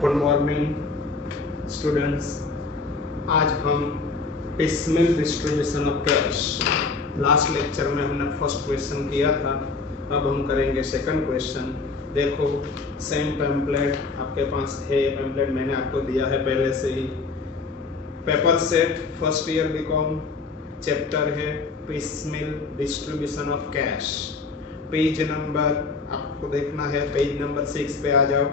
Good morning students. आज हम piecemeal distribution of cash, last lecture में हमने फर्स्ट क्वेश्चन किया था, अब हम करेंगे सेकंड क्वेश्चन। देखो सेम टेम्पलेट आपके पास है, टेम्पलेट मैंने आपको दिया है पहले से ही। Paper set first year BCom, chapter है piecemeal distribution of cash. Page number आपको देखना है, पेज नंबर 6 पे आ जाओ।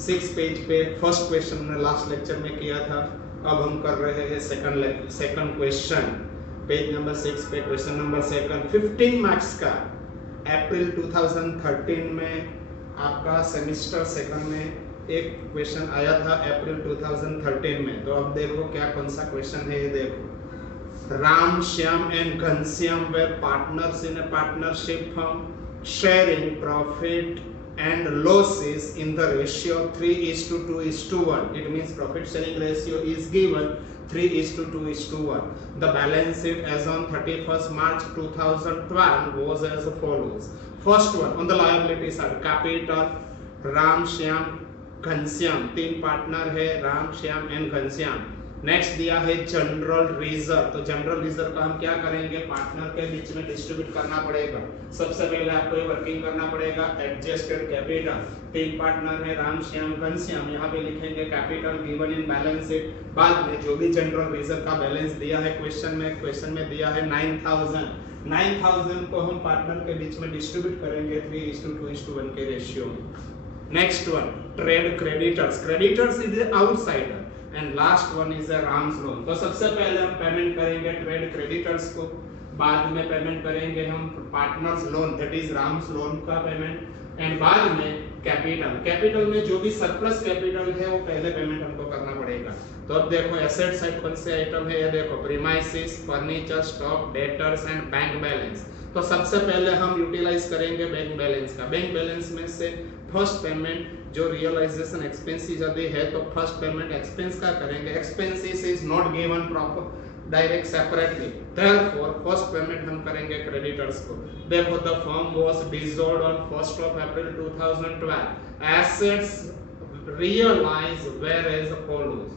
6 पेज पे फर्स्ट क्वेश्चन हमने लास्ट लेक्चर में किया था, अब हम कर रहे हैं सेकंड क्वेश्चन। पेज नंबर 6 पे क्वेश्चन नंबर सेकंड, 15 मार्क्स का। अप्रैल 2013 में आपका सेमेस्टर सेकंड में एक क्वेश्चन आया था, अप्रैल 2013 में। तो अब देखो क्या कौन सा क्वेश्चन है, ये देखो। Ram, Shyam and Ghanshyam were partners in a partnership firm, sharing profit and losses in the ratio 3:2:1. It means profit sharing ratio is given 3:2:1. The balance sheet as on 31st March 2012 was as follows. First one, on the liability side, capital, Ram, Shyam, Ghanshyam, तीन partner है, Ram, Shyam and Ghanshyam. Next दिया है general reserve. तो general reserve का हम क्या करेंगे, partner के बीच में डिस्ट्रीब्यूट करना पड़ेगा। सबसे पहले आपको ये वर्किंग करना पड़ेगा, एडजस्टेड कैपिटल। तीन पार्टनर है, राम, श्याम, घनश्याम, यहाँ पे लिखेंगे capital given in balance sheet. बाद में जो भी जनरल रिजर्व का बैलेंस दिया है क्वेश्चन में दिया है 9000 को हम पार्टनर के बीच में डिस्ट्रीब्यूट करेंगे 3:2:1 के रेशियो में। Next one, trade creditors is outsider and last one is a Ram's loan. तो सबसे पहले हम पेमेंट करेंगे ट्रेड क्रेडिटर्स को, बाद में पेमेंट करेंगे हम partners loan, that is Ram's loan का पेमेंट, एंड बाद में कैपिटल में जो भी सरप्लस कैपिटल है वो पहले पेमेंट हमको करना पड़ेगा। तो अब देखो एसेट साइड कौन से आइटम है, ये देखो premises, furniture, stock, debtors and bank balance. तो सबसे पहले हम यूटिलाइज करेंगे बैंक बैलेंस का। बैंक बैलेंस में से फर्स्ट पेमेंट जो रियलाइजेशन एक्सपेंसेस यदि है तो फर्स्ट पेमेंट एक्सपेंस का करेंगे। Expenses is not given proper direct separately, therefore first payment हम करेंगे क्रेडिटर्स को। देखो the firm was dissolved on 1st of April 2012। Assets realised were as follows.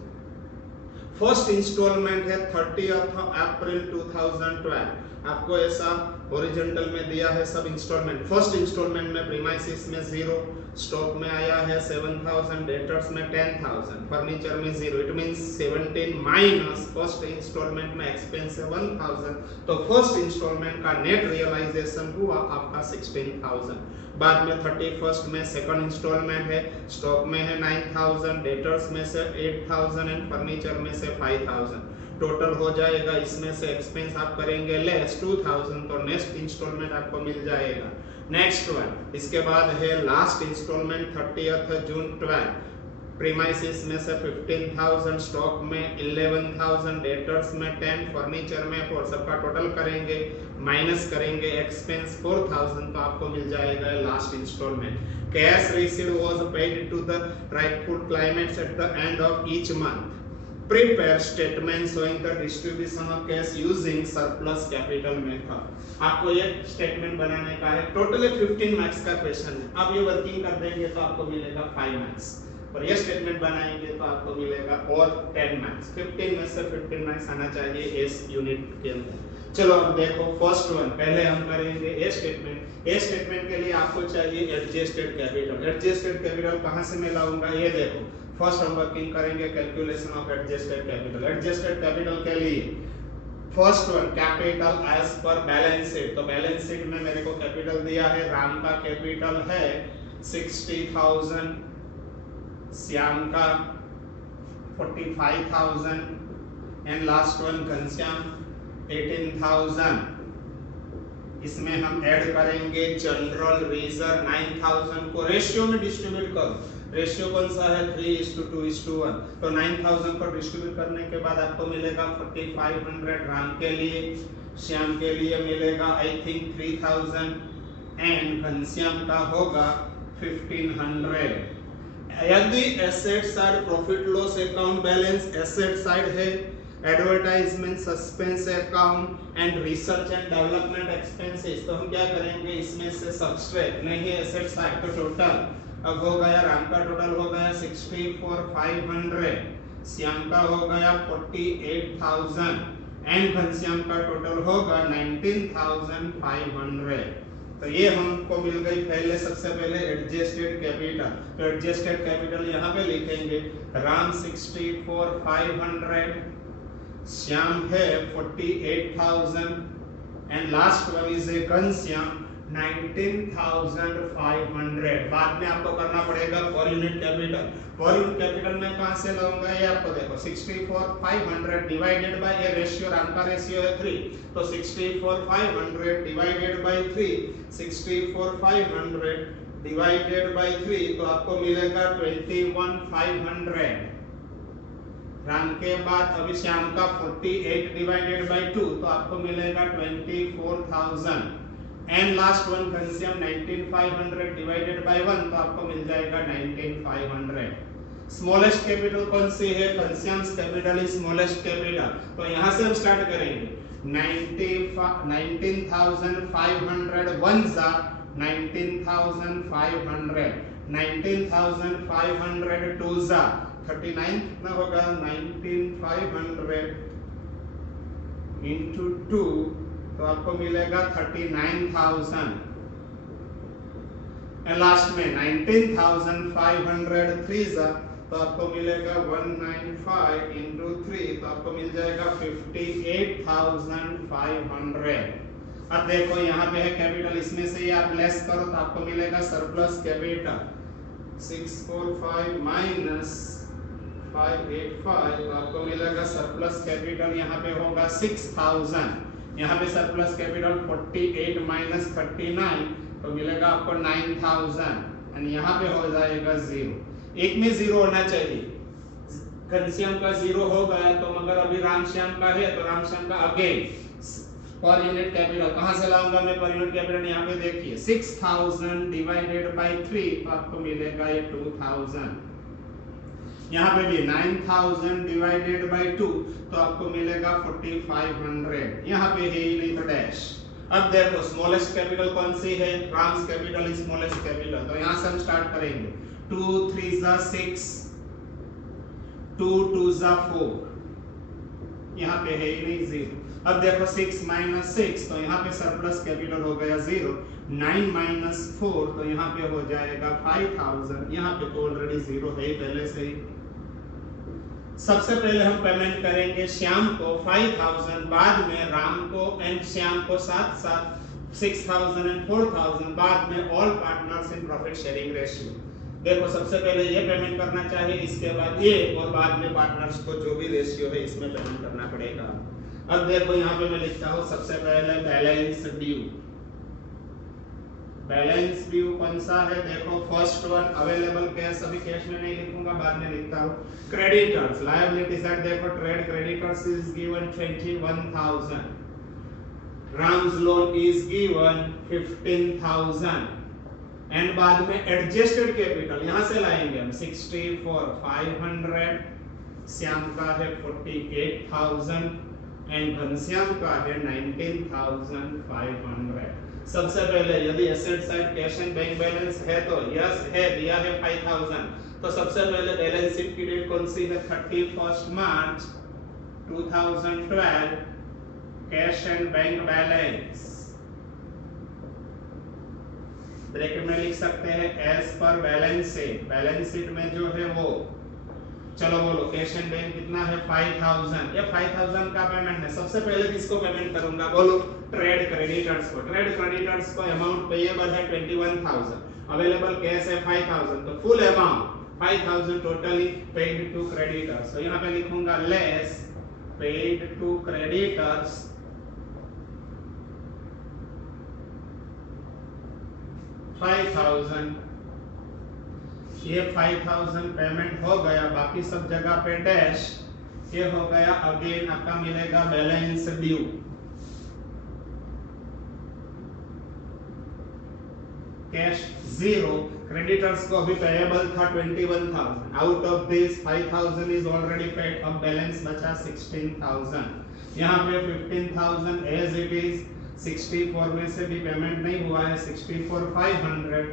First instalment है 30th April 2012। आपको ऐसा horizontal में दिया है सब इंस्टॉलमेंट। फर्स्ट इंस्टॉलमेंट में प्रीमाइसेस में 0, स्टॉक में आया है 7000, डेटर्स में 10000, फर्नीचर में 0। It means 17 minus first instalment में एक्सपेंस है 1000। तो फर्स्ट इंस्टॉलमेंट का नेट रियलाइजेशन हुआ आपका 16000। बाद में 31st में सेकंड इंस्टॉलमेंट है, स्टॉक में है 9000, डेटर्स में से 8000 एंड फर्नीचर में से 5000। टोटल हो जाएगा, इसमें से एक्सपेंस आप करेंगे लेस 2000, तो नेक्स्ट इंस्टॉलमेंट आपको मिल जाएगा। नेक्स्ट वन, इसके बाद है last installment 30th June 12। Premises में से 15000, स्टॉक में 11000, डेटर्स में 10, फर्नीचर में 4। सबका टोटल करेंगे, माइनस करेंगे एक्सपेंस 4000, तो आपको मिल जाएगा last instalment. Cash received was paid to the rightful claimants at the end of each month. Prepare statement showing the distribution of cash using surplus capital method। आपको ये स्टेटमेंट बनाने का है। टोटल 15 मार्क्स का क्वेश्चन है। अब ये working कर देंगे तो आपको मिलेगा 5 मार्क्स, और ये स्टेटमेंट बनाएंगे तो आपको मिलेगा और 10 मार्क्स। 15 में से 15 मार्क्स आना चाहिए इस यूनिट के अंदर। चलो अब देखो फर्स्ट वन, पहले हम करेंगे ए स्टेटमेंट। ए स्टेटमेंट के लिए आपको चाहिए एडजस्टेड कैपिटल। एडजस्टेड कैपिटल कहां से मैं लाऊंगा, ये देखो। फर्स्ट हम वर्किंग करेंगे calculation of adjusted capital. Adjusted capital के लिए first one, capital as per balance sheet. तो बैलेंस शीट में मेरे को कैपिटल दिया है, राम का कैपिटल है 60000, श्याम का 45000 एंड लास्ट वन घनश्याम 18000। इसमें हम ऐड करेंगे जनरल रिजर्व 9000 को रेशियो में डिस्ट्रीब्यूट करो। रेशियो कौन सा है, 3:2:1। तो 9000 को डिस्ट्रीब्यूट करने के बाद आपको मिलेगा 4500 राम के लिए, श्याम के लिए मिलेगा आई थिंक 3000 एंड घनश्याम का होगा 1500। यदि asset side profit loss account balance asset side है, advertisement suspense account and research and development expenses, तो हम क्या करेंगे, इसमें से सब्सट्रैक्ट नहीं है एसेट साइड, तो टोटल अब हो गया राम का टोटल हो गया 64,500, श्याम का हो गया 48,000 एंड घनश्याम का टोटल होगा 19,500। तो ये हमको मिल गई पहले, सबसे पहले एडजस्टेड कैपिटल। तो एडजस्टेड कैपिटल यहाँ पे लिखेंगे, राम 64,500, श्याम है 48,000 and last one is a Ghanshyam 19,500। बाद में आपको करना पड़ेगा per unit capital. Per unit capital में कहां से लाऊंगा ये आपको देखो, 64,500 डिवाइडेड बाय ये रेशियो, राम का रेशियो है 3, तो 64,500 डिवाइडेड बाय 3, 64,500 डिवाइडेड बाय 3 तो आपको मिलेगा 21,500। राम के बाद अभी श्याम का 48 डिवाइडेड बाय 2 तो आपको मिलेगा 24,000 and last one Ghanshyam 19,500 divided by 1 तो आपको मिल जाएगा 19,500। स्मॉलेस्ट कैपिटल कौन सी है? Ghanshyam capital is smallest capital. तो यहां से हम स्टार्ट करेंगे, 19,500 1 जा 19,500, 19,500 2 जा 39 कितना होगा, 19,500 into 2 तो आपको मिलेगा 39,000 एंड लास्ट में 19,500 3 जा तो आपको मिलेगा 195 into 3 तो आपको मिल जाएगा 58,500। अब देखो यहाँ पे है कैपिटल, इसमें से ये आप लेस करो तो आपको मिलेगा सरप्लस कैपिटल, 645 minus 585 तो आपको मिलेगा सरप्लस कैपिटल यहाँ पे होगा 6,000। यहाँ पे सरप्लस कैपिटल 48 minus 39 तो मिलेगा आपको 9,000 एंड यहाँ पे हो जाएगा 0। एक में 0 होना चाहिए, घनश्याम का 0 हो गया तो मगर अभी रामश्याम का है तो रामश्याम का अगेन पर यूनिट कैपिटल कहां से लाऊंगा मैं पर यूनिट कैपिटल? यहाँ पे देखिए 6,000 डिवाइडेड बाय 3 तो आपको मिलेगा ये 2,000। यहाँ पे भी 9,000 डिवाइडेड बाय 2 तो आपको मिलेगा 4,500। यहाँ पे है ही नहीं तो डैश। अब देखो स्मॉलेस्ट कैपिटल कौन सी है? Ram's capital is smallest capital. तो यहाँ से हम स्टार्ट करेंगे, 2 3 जा 6, 2 2 जा 4, यहाँ पे है ही नहीं 0। अब देखो 6 minus 6 तो यहाँ पे सरप्लस कैपिटल हो गया 0, 9 minus 4 तो यहाँ पे हो जाएगा 5,000, यहाँ पे तो ऑलरेडी 0 है पहले से ही। सबसे पहले हम पेमेंट करेंगे श्याम को 5,000, बाद में राम को एंड श्याम को साथ साथ 6,000 एंड 4,000, बाद में all partners in profit sharing ratio. देखो सबसे पहले ये पेमेंट करना चाहिए, इसके बाद ये, और बाद में पार्टनर्स को जो भी रेशियो है इसमें पेमेंट करना पड़ेगा। अब देखो यहाँ पे मैं लिखता हूँ सबसे पहले बैलेंस ड्यू। बैलेंस ड्यू कौन सा है? देखो फर्स्ट वन अवेलेबल कैश, अभी कैश में नहीं लिखूंगा, बाद में लिखता हूँ। क्रेडिटर्स, लायबिलिटी साइड देखो, trade creditors is given 21,000, Ram's loan is given 15,000 and बाद में एडजस्टेड कैपिटल यहाँ से लाएंगे हम 64,500, श्याम का है 48,000 एंड घनश्याम का है 19,500। सबसे पहले यदि asset side cash and bank balance है तो यस है, दिया है 5,000। तो सबसे पहले बैलेंस शीट की डेट कौन सी है? 31 मार्च 2012, cash and bank balance bracket में लिख सकते हैं as per balance sheet. Balance sheet में जो है वो, चलो बोलो कैश एंड बैंक कितना है? 5,000। ये 5,000 का पेमेंट है। सबसे पहले किसको पेमेंट करूंगा? बोलो ट्रेड क्रेडिटर्स को। ट्रेड क्रेडिटर्स को अमाउंट पेएबल है 21,000, अवेलेबल कैश है 5,000, तो full amount 5,000 totally paid to creditors. तो यहाँ पे लिखूंगा लेस पेड टू क्रेडिटर्स 5,000। ये 5,000 पेमेंट हो गया, बाकी सब जगह पे डैश। ये हो गया, अगेन आपका मिलेगा बैलेंस ड्यू। कैश 0, क्रेडिटर्स को अभी पेएबल था 21,000, out of this 5,000 is already paid, अब बैलेंस बचा 16,000। यहाँ पे 15,000 एज इट इज, 64 में से भी पेमेंट नहीं हुआ है, 64,500,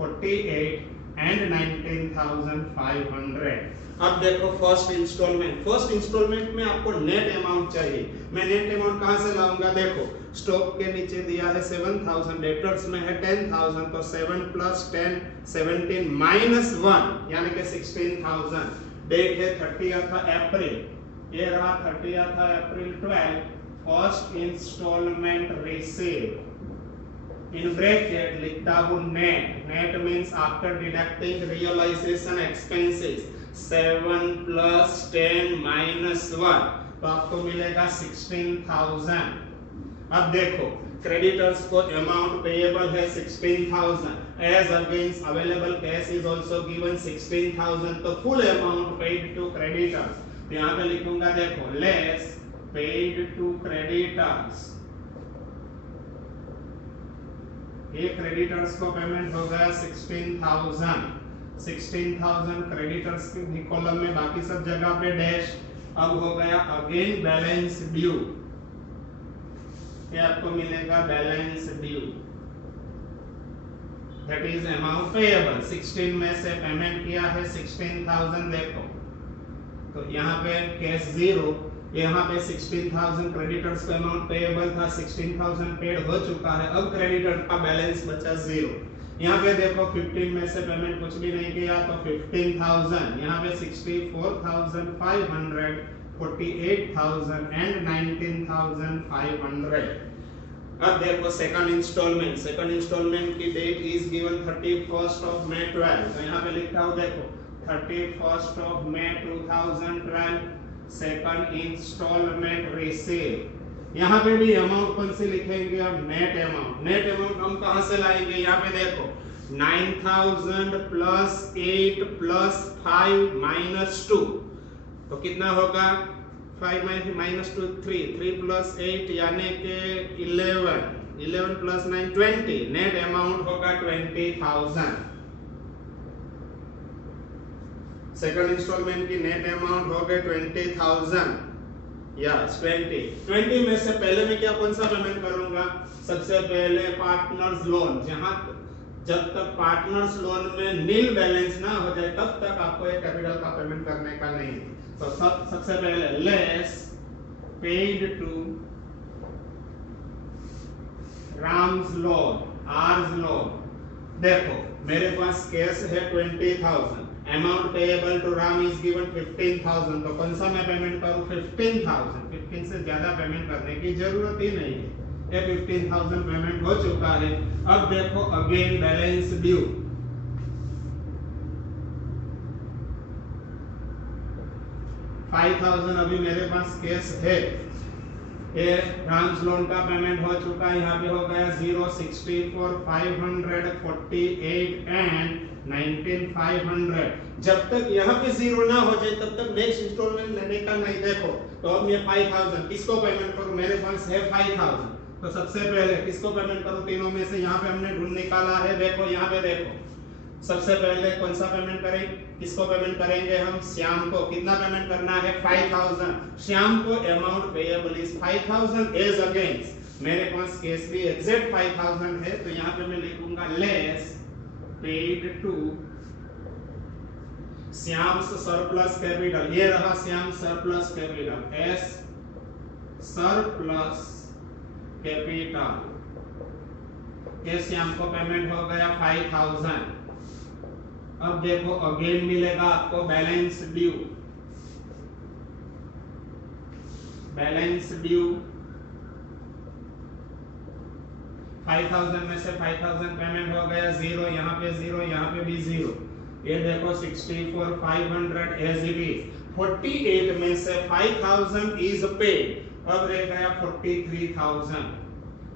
48 एंड 19,500। अब देखो फर्स्ट इंस्टॉलमेंट में आपको नेट अमाउंट चाहिए। मैं नेट अमाउंट कहां से लाऊंगा? देखो स्टॉक के नीचे दिया है 7,000, डेटर्स में है 10,000, तो 7 + 10 17 - 1 यानी कि 16,000। डेट है 30th अप्रैल, ये रहा 30th April 12। First instalment receive, in bracket लिखता हूं net means after deducting realisation expenses 7 + 10 - 1, तो आपको मिलेगा 16,000। अब देखो क्रेडिटर्स को अमाउंट पेएबल है 16,000, as against available cash is also given 16,000, तो full amount paid to creditors. तो यहां पे लिखूंगा देखो लेस पेड टू क्रेडिटर्स, ये क्रेडिटर्स को पेमेंट हो गया 16,000 क्रेडिटर्स के कॉलम में, बाकी सब जगह पे डैश। अब हो गया अगेन बैलेंस ड्यू, ये आपको मिलेगा balance due, that is amount payable. 16 में से पेमेंट किया है 16,000, देखो तो यहाँ पे कैश 0, यहाँ पे 16,000 क्रेडिटर्स का अमाउंट पेएबल था, 16,000 पेड हो चुका है। अब क्रेडिटर का बैलेंस बचा 0। यहाँ पे देखो 15 में से पेमेंट कुछ भी नहीं किया, तो 15,000, यहाँ पे 64,500, 48,000 एंड 19,500। अब देखो सेकंड इंस्टॉलमेंट की date is given 31st May 12, तो यहाँ पे लिखा हूँ देखो 31st May 2012 second instalment receive. यहाँ पे भी अमाउंट कौन सी लिखेंगे? अब नेट अमाउंट हम कहां से लाएंगे? यहाँ पे देखो 9,000 + 8 + 5 - 2, तो कितना होगा? 5 - 2 3 + 8 यानी कि 11 + 9 20, नेट अमाउंट होगा 20,000। सेकंड इंस्टॉलमेंट की नेट अमाउंट हो गए 20,000, यस 20 में से पहले मैं कौन सा पेमेंट करूंगा? सबसे पहले पार्टनर्स लोन, जब तक पार्टनर्स लोन में नील बैलेंस ना हो जाए तब तक आपको एक कैपिटल का पेमेंट करने का नहीं। तो सबसे पहले less paid to Ram's loan, आर्स लोन। देखो मेरे पास कैश है 20,000, amount payable to Ram is given 15,000, तो कौन सा मैं पेमेंट करूं? 15,000। 15 से ज्यादा पेमेंट करने की जरूरत ही नहीं है, ये 15,000 पेमेंट हो चुका है। अब देखो अगेन बैलेंस ड्यू, 5,000 अभी मेरे पास कैश है, ये राम्स लोन का पेमेंट हो चुका है, यहाँ पे हो गया 0 64,500 48 एंड 19,500। जब तक यहाँ पे 0 ना हो जाए तब तक नेक्स्ट इंस्टॉलमेंट लेने का नहीं। देखो तो अब मैं 5,000 किसको पेमेंट करूं? मेरे पास है 5,000, तो सबसे पहले किसको पेमेंट करूं? तीनों में से यहाँ पे हमने ढूंढ निकाला है, देखो यहाँ पे देखो सबसे पहले कौन सा पेमेंट करेंगे? किसको पेमेंट करेंगे हम? श्याम को। कितना पेमेंट करना है? 5,000। श्याम को amount payable is 5,000 as against मेरे पास कैश भी एग्जैक्ट 5,000 है, तो यहाँ पे मैं लिखूंगा less paid to Shyam surplus capital, ये रहा Shyam surplus capital, as surplus capital, ये श्याम को पेमेंट हो गया 5,000। अब देखो अगेन मिलेगा आपको बैलेंस ड्यू, 5,000 में से 5,000 पेमेंट हो गया 0, यहाँ पे 0, यहाँ पे भी 0। ये देखो 64,500 एज इट इज। 48 में से 5,000 इज पेड, अब रह गया 43,000।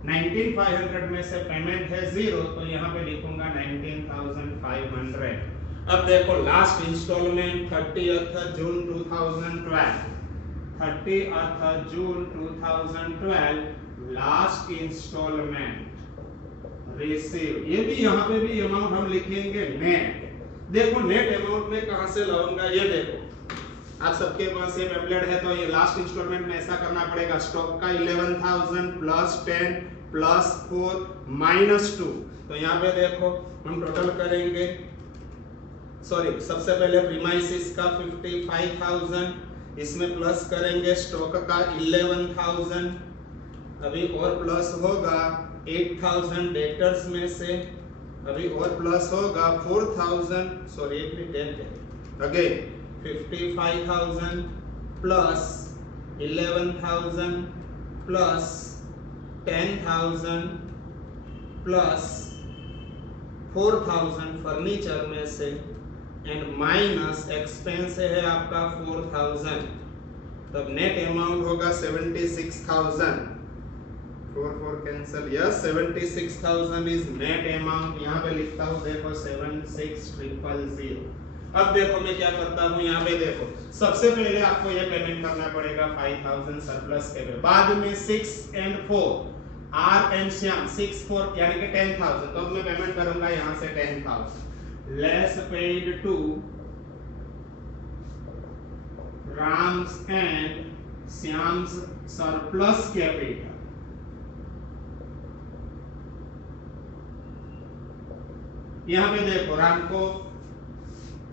19,500 में से पेमेंट है 0, तो यहाँ पे लिखूंगा 19,500। अब देखो last installment 30th June 2012, 30th June 2012 last installment receive. ये भी यहाँ पे भी अमाउंट हम लिखेंगे नेट। देखो नेट अमाउंट में कहां से लाऊंगा? ये देखो आप सबके पास ये पैम्फलेट है, तो ये लास्ट इंस्टॉलमेंट में ऐसा करना पड़ेगा, स्टॉक का 11,000 + 10 + 4 - 2, तो यहाँ पे देखो हम टोटल करेंगे सॉरी सबसे पहले प्रीमाइसिस का 55,000, इसमें प्लस करेंगे स्टॉक का 11,000, अभी और प्लस होगा 8,000 डेटर्स में से, अभी और प्लस होगा 4,000, sorry 10 again 55,000 plus 11,000 plus 10,000 plus 4,000 furniture में से एंड माइनस एक्सपेंस है आपका 4,000, तब नेट अमाउंट होगा 76,000। 4 cancel, yes 76,000 is net amount. यहाँ पे लिखता हूँ देखो 76,000। अब देखो मैं क्या करता हूँ, यहाँ पे देखो सबसे पहले आपको ये पेमेंट करना पड़ेगा 5,000 सरप्लस के लिए, बाद में 6 and 4 आर एंड श्याम 6 4 यानी कि 10,000, तो अब मैं पेमेंट करूंगा यहाँ से 10,000 less paid to Ram's and Shyam's surplus capital. यहाँ पे देखो राम को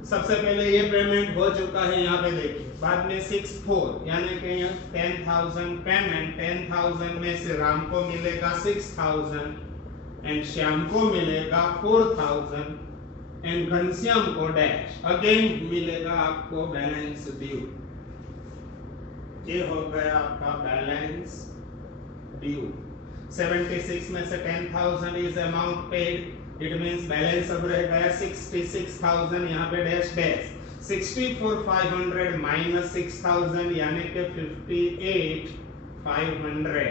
सबसे पहले ये पेमेंट हो चुका है, यहाँ पे देखिए बाद में 6 4 यानी कि 10,000 पेमेंट, 10,000 में से राम को मिलेगा 6,000 एंड श्याम को मिलेगा 4,000 एंड घनश्याम को डैश अगेन मिलेगा आपको बैलेंस ड्यू। ये हो गया आपका बैलेंस ड्यू। 76 में से 10,000 is amount paid, it means balance अब रह गया 66,000, यहाँ पे डैश डैश 64,500 माइनस 6,000 यानी कि 58,500।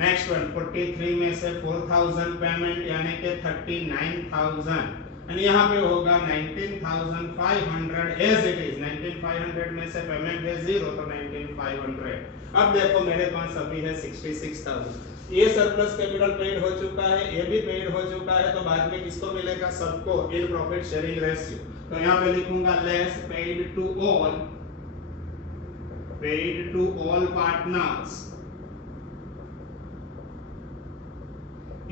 नेक्स्ट वन 43 में से 4,000 पेमेंट यानी कि 39,000 एंड यहाँ पे होगा 19,500 एज इट इज। 19,500 में से पेमेंट है 0 तो 19,500। अब देखो मेरे पास अभी है 66,000, ये सरप्लस कैपिटल पेड हो चुका है, ये भी पेड हो चुका है, तो बाद में किसको मिलेगा, सबको इन प्रॉफिट शेयरिंग रेशियो। तो यहाँ पे लिखूंगा less paid to all partners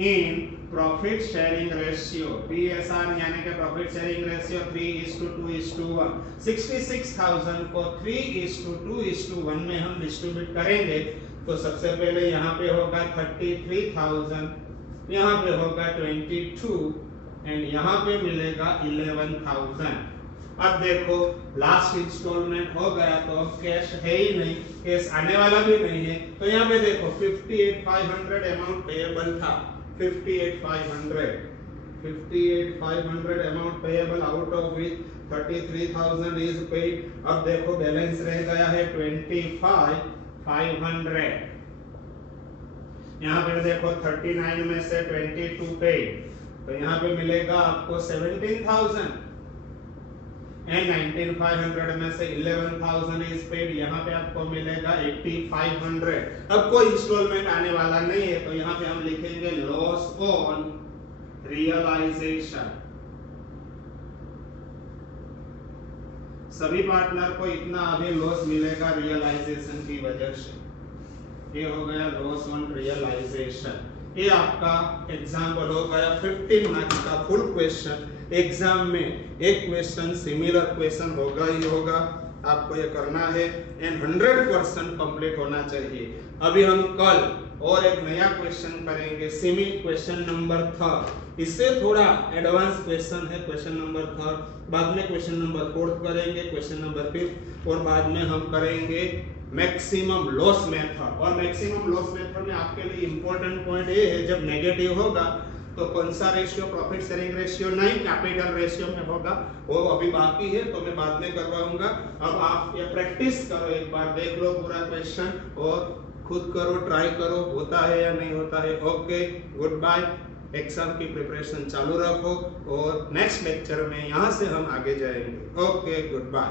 in profit sharing ratio PSR यानी कि प्रॉफिट शेयरिंग रेशियो 3:2:1। 66,000 को 3:2:1 में हम डिस्ट्रीब्यूट करेंगे, तो सबसे पहले यहाँ पे होगा 33,000, यहाँ पे होगा 22 एंड यहाँ पे मिलेगा 11,000। अब देखो लास्ट इंस्टॉलमेंट हो गया, तो अब कैश है ही नहीं, कैश आने वाला भी नहीं है, तो यहाँ पे देखो 58,500 अमाउंट पेएबल था, 58,500 amount payable out of which 33,000 is paid. अब देखो बैलेंस रह गया है 25,500। यहाँ पे देखो 39 में से 22 पेड, तो यहाँ पे मिलेगा आपको 17,000 एंड 19,500 में से 11,000 इज पेड, यहाँ पे आपको मिलेगा 8,500। अब कोई इंस्टॉलमेंट आने वाला नहीं है, तो यहाँ पे हम लिखेंगे लॉस ऑन रियलाइजेशन। सभी पार्टनर को इतना अभी लॉस मिलेगा रियलाइजेशन की वजह से। ये हो गया लॉस ऑन रियलाइजेशन। ये आपका एग्जाम्पल हो गया 15 मार्क्स का फुल क्वेश्चन। एग्जाम में एक क्वेश्चन सिमिलर क्वेश्चन होगा ही होगा, आपको ये करना है एंड 100% कंप्लीट होना चाहिए। अभी हम कल और एक नया क्वेश्चन करेंगे, सिमी क्वेश्चन नंबर 3। इससे थोड़ा एडवांस क्वेश्चन है क्वेश्चन नंबर 3, बाद में क्वेश्चन नंबर 4 करेंगे, क्वेश्चन नंबर 5 और बाद में हम करेंगे मैक्सिमम लॉस मेथड। और मैक्सिमम लॉस मेथड में आपके लिए इंपॉर्टेंट पॉइंट ये है, जब नेगेटिव होगा तो कौन सा रेशियो, प्रॉफिट शेयरिंग रेशियो नहीं, कैपिटल रेशियो में होगा, वो अभी बाकी है तो मैं बाद में करवाऊंगा। अब आप ये प्रैक्टिस करो, एक बार देख लो पूरा क्वेश्चन और खुद करो, ट्राई करो होता है या नहीं होता है। Okay, good bye. एग्जाम की प्रिपरेशन चालू रखो और नेक्स्ट लेक्चर में यहाँ से हम आगे जाएंगे। Okay, good bye.